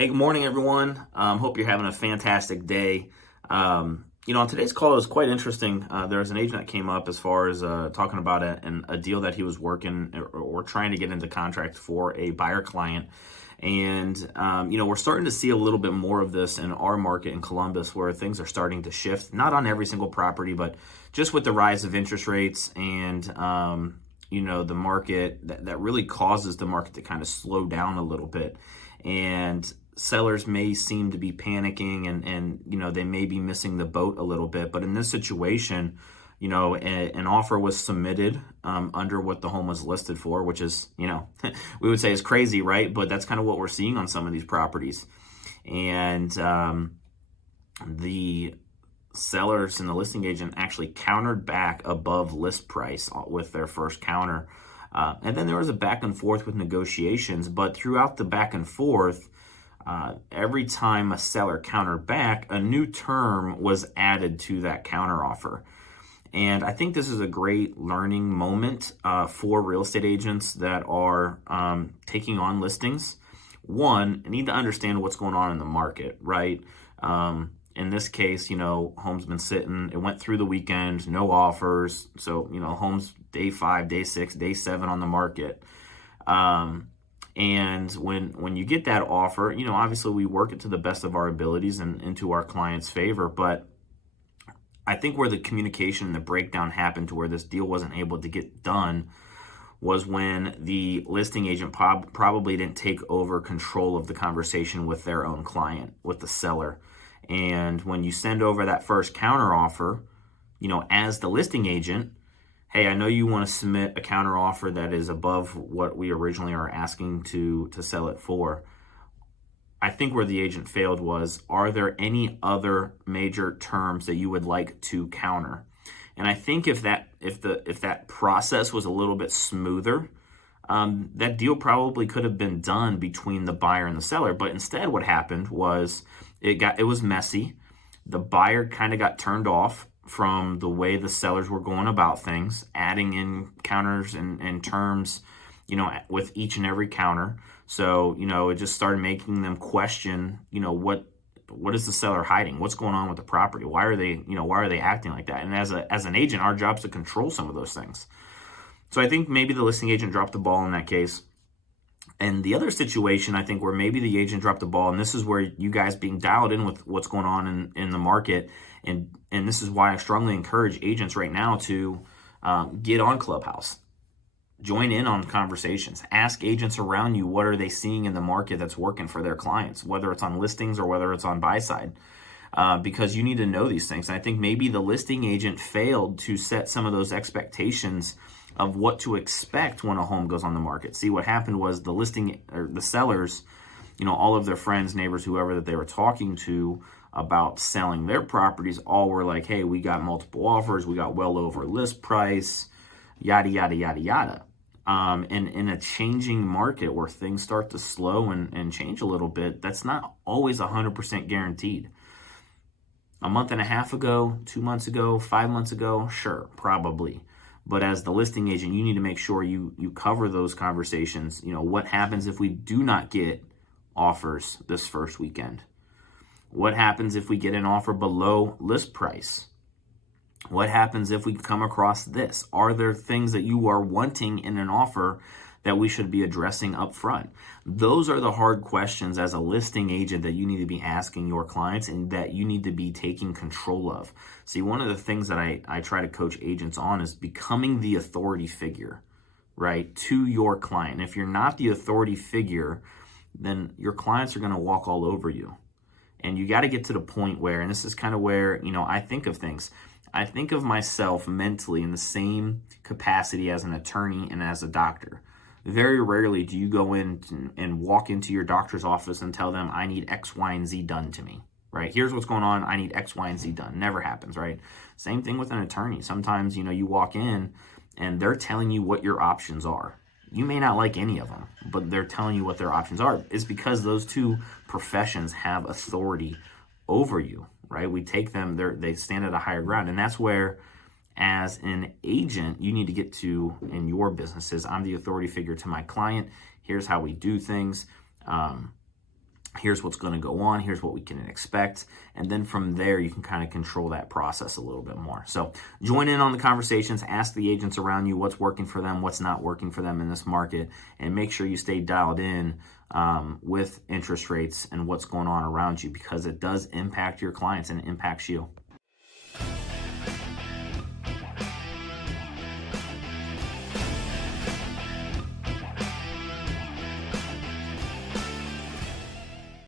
Hey, good morning, everyone. Hope you're having a fantastic day. On today's call, it was quite interesting. There was an agent that came up as far as talking about a deal that he was working or trying to get into contract for a buyer client. And, we're starting to see a little bit more of this in our market in Columbus where things are starting to shift, not on every single property, but just with the rise of interest rates and, the market that really causes the market to kind of slow down a little bit. And sellers may seem to be panicking and they may be missing the boat a little bit. But in this situation, an offer was submitted under what the home was listed for, which is, we would say is crazy, right? But that's kind of what we're seeing on some of these properties. And the sellers and the listing agent actually countered back above list price with their first counter. And then there was a back and forth with negotiations, but throughout the back and forth, every time a seller countered back, a new term was added to that counter offer. And I think this is a great learning moment for real estate agents that are taking on listings. One, need to understand what's going on in the market, right? In this case, home's been sitting, it went through the weekend, no offers. So, home's day 5, day 6, day 7 on the market. And when you get that offer, obviously we work it to the best of our abilities and into our client's favor. But I think where the communication and the breakdown happened to where this deal wasn't able to get done was when the listing agent probably didn't take over control of the conversation with their own client, with the seller. And when you send over that first counter offer, as the listing agent, hey, I know you want to submit a counter offer that is above what we originally are asking to sell it for. I think where the agent failed was, are there any other major terms that you would like to counter? And I think if that process was a little bit smoother, that deal probably could have been done between the buyer and the seller. But instead, what happened was it was messy. The buyer kind of got turned off from the way the sellers were going about things, adding in counters and terms, with each and every counter. So, it just started making them question, what is the seller hiding? What's going on with the property? Why are they acting like that? And as an agent, our job is to control some of those things. So I think maybe the listing agent dropped the ball in that case. And the other situation, I think, where maybe the agent dropped the ball, and this is where you guys being dialed in with what's going on in the market, and this is why I strongly encourage agents right now to get on Clubhouse. Join in on conversations. Ask agents around you, what are they seeing in the market that's working for their clients, whether it's on listings or whether it's on buy side, because you need to know these things. And I think maybe the listing agent failed to set some of those expectations of what to expect when a home goes on the market. See, what happened was the listing or the sellers, all of their friends, neighbors, whoever that they were talking to about selling their properties, all were like, hey, we got multiple offers, we got well over list price, yada, yada, yada, yada. And in a changing market where things start to slow and change a little bit, that's not always 100% guaranteed. A month and a half ago, 2 months ago, 5 months ago, sure, probably. But as the listing agent, you need to make sure you cover those conversations. What happens if we do not get offers this first weekend? What happens if we get an offer below list price? What happens if we come across this? Are there things that you are wanting in an offer that we should be addressing up front? Those are the hard questions as a listing agent that you need to be asking your clients and that you need to be taking control of. See, one of the things that I try to coach agents on is becoming the authority figure, right, to your client. And if you're not the authority figure, then your clients are going to walk all over you. And you got to get to the point where, and this is kind of where, I think of things. I think of myself mentally in the same capacity as an attorney and as a doctor. Very rarely do you go in and walk into your doctor's office and tell them, I need X, Y, and Z done to me, right? Here's what's going on. I need X, Y, and Z done. Never happens, right? Same thing with an attorney. Sometimes, you walk in and they're telling you what your options are. You may not like any of them, but they're telling you what their options are. It's because those two professions have authority over you, right? We take them, they stand at a higher ground. And that's where, as an agent, you need to get to in your businesses. I'm the authority figure to my client. Here's how we do things. Here's what's going to go on. Here's what we can expect. And then from there, you can kind of control that process a little bit more. So join in on the conversations. Ask the agents around you what's working for them, what's not working for them in this market, and make sure you stay dialed in with interest rates and what's going on around you, because it does impact your clients and it impacts you.